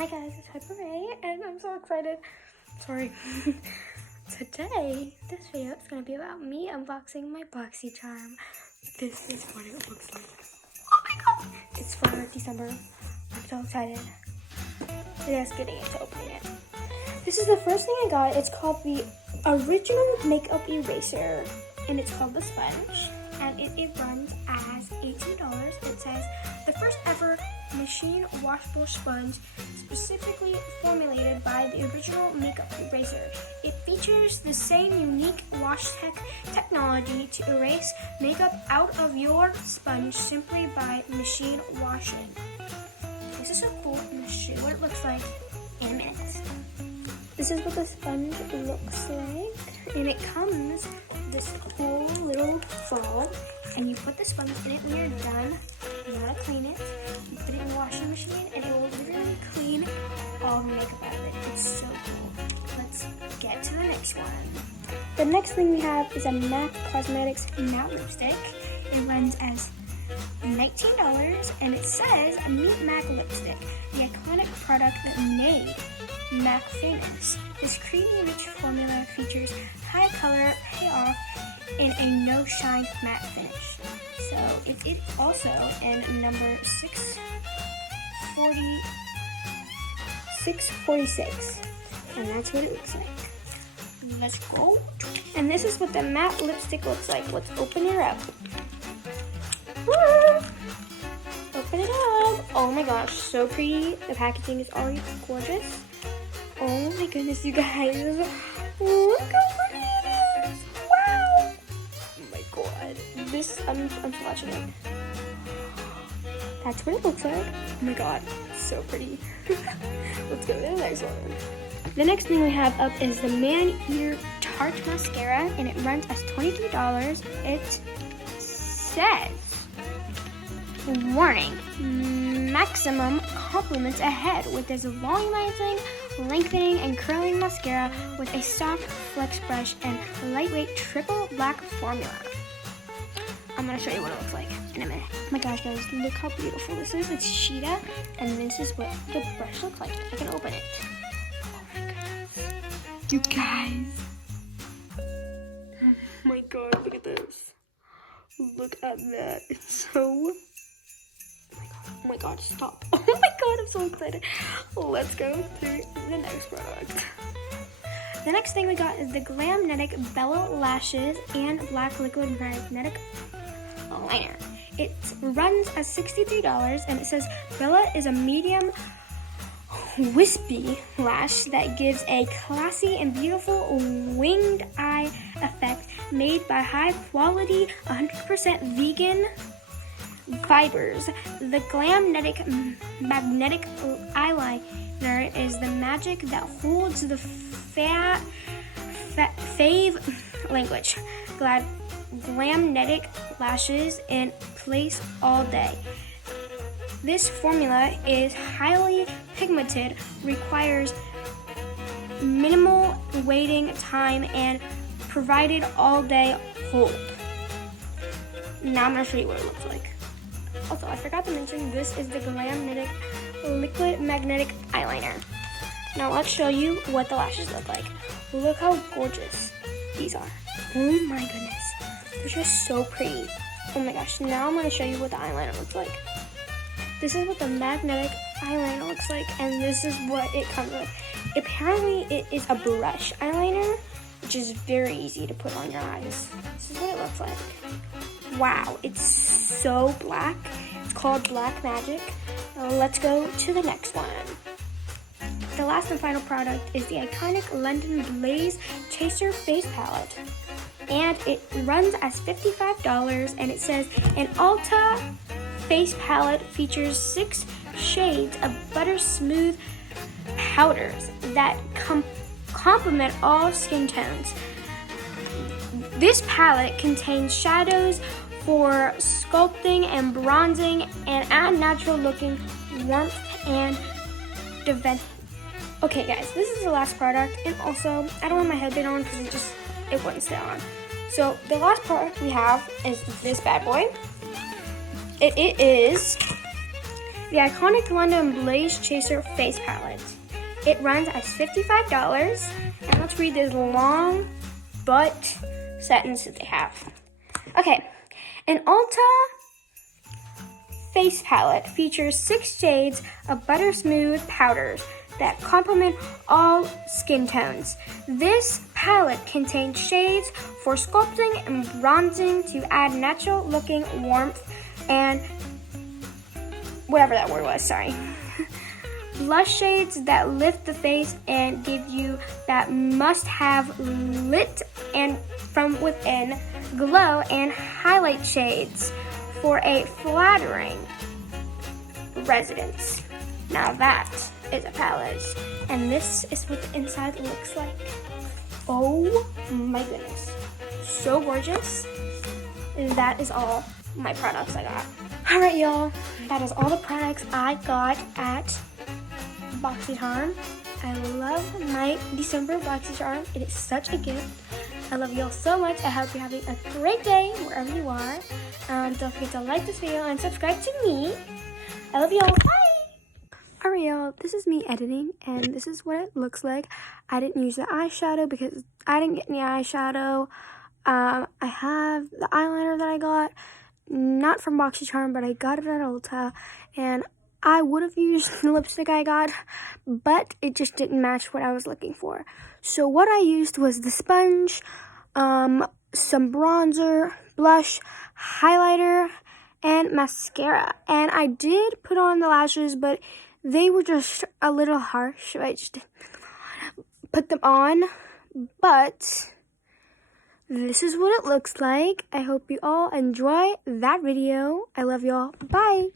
Hi guys, it's Hyper Ray, and I'm so excited. Sorry. Today, this video is going to be about me unboxing my Boxy charm. This is what it looks like. Oh my god! It's for December. I'm so excited. Just getting it to opening it. This is the first thing I got. It's called the Original Makeup Eraser, and it's called the Sponge. And it runs as $18. It says the first ever machine washable sponge specifically formulated by the Original Makeup Eraser. It features the same unique wash technology to erase makeup out of your sponge simply by machine washing. This is so cool. I'm going to show you what it looks like in a minute. This is what the sponge looks like, and it comes this cool little fob, and you put the sponge in it when you're done. You gotta clean it. You put it in the washing machine, and it will literally clean all the makeup out of it. It's so cool. Let's get to the next one. The next thing we have is a MAC Cosmetics matte lipstick. It runs as $19, and it says Meet MAC lipstick, the iconic product that made MAC famous. This creamy rich formula features high color payoff in a no shine matte finish. So it's also in number 646, and that's what it looks like. Let's go. And this is what the matte lipstick looks like. Let's open it up. Woo! Open it up. Oh my gosh, so pretty. The packaging is already gorgeous. Oh my goodness, you guys. Look how pretty it is. Wow. Oh my god. This, I'm swatching it. That's what it looks like. Oh my god, so pretty. Let's go to the next one. The next thing we have up is the Man Eater Tarte Mascara, and it runs as $23. It says, warning, maximum compliments ahead with this volumizing, lengthening, and curling mascara with a soft flex brush and lightweight triple black formula. I'm going to show you what it looks like in a minute. Oh my gosh, guys, look how beautiful this is. It's Sheeta, and this is what the brush looks like. I can open it. Oh my goodness. You guys. Oh my god, look at this. Look at that. It's so... Oh my god, stop. Oh my god, I'm so excited. Let's go to the next product. The next thing we got is the Glamnetic Bella Lashes and Black Liquid Magnetic Liner. It runs as $63, and it says Bella is a medium wispy lash that gives a classy and beautiful winged eye effect made by high quality 100% vegan fibers. The Glamnetic Magnetic Eyeliner is the magic that holds the fave language. Glamnetic lashes in place all day. This formula is highly pigmented, requires minimal waiting time, and provided all day hold. Now I'm going to show you what it looks like. Also, I forgot to mention, this is the Glamnetic Liquid Magnetic Eyeliner. Now let's show you what the lashes look like. Look how gorgeous these are. Oh my goodness. They're just so pretty. Oh my gosh. Now I'm going to show you what the eyeliner looks like. This is what the magnetic eyeliner looks like, and this is what it comes with. Apparently, it is a brush eyeliner, which is very easy to put on your eyes. This is what it looks like. Wow, it's so black. It's called Black Magic. Now let's go to the next one. The last and final product is the iconic London Blaze Chaser Face Palette. And it runs as $55, and it says an Ulta face palette features 6 shades of butter smooth powders that complement all skin tones. This palette contains shadows for sculpting and bronzing and add natural looking warmth and defense. Okay guys, this is the last product, and also I don't want my headband on because it wouldn't stay on. So the last product we have is this bad boy. It is the iconic London Blaze Chaser face palette. It runs as $55, and let's read this long but sentence that they have. Okay, an Ulta face palette features 6 shades of butter smooth powders that complement all skin tones. This palette contains shades for sculpting and bronzing to add natural looking warmth and whatever that word was, sorry. Blush shades that lift the face and give you that must-have lit and from within glow, and highlight shades for a flattering residence. Now that is a palette, and this is what the inside looks like. Oh my goodness, so gorgeous. And that is all my products I got. All right, y'all, that is all the products I got at Boxy Charm. I love my December Boxy Charm. It is such a gift. I love y'all so much. I hope you're having a great day wherever you are. Don't forget to like this video and subscribe to me. I love y'all. Bye! Alright, y'all, this is me editing, and this is what it looks like. I didn't use the eyeshadow because I didn't get any eyeshadow. I have the eyeliner that I got, not from Boxy Charm, but I got it at Ulta, and I would have used the lipstick I got, but it just didn't match what I was looking for. So what I used was the sponge, some bronzer, blush, highlighter, and mascara. And I did put on the lashes, but they were just a little harsh. So I just didn't put them on. But this is what it looks like. I hope you all enjoy that video. I love y'all. Bye.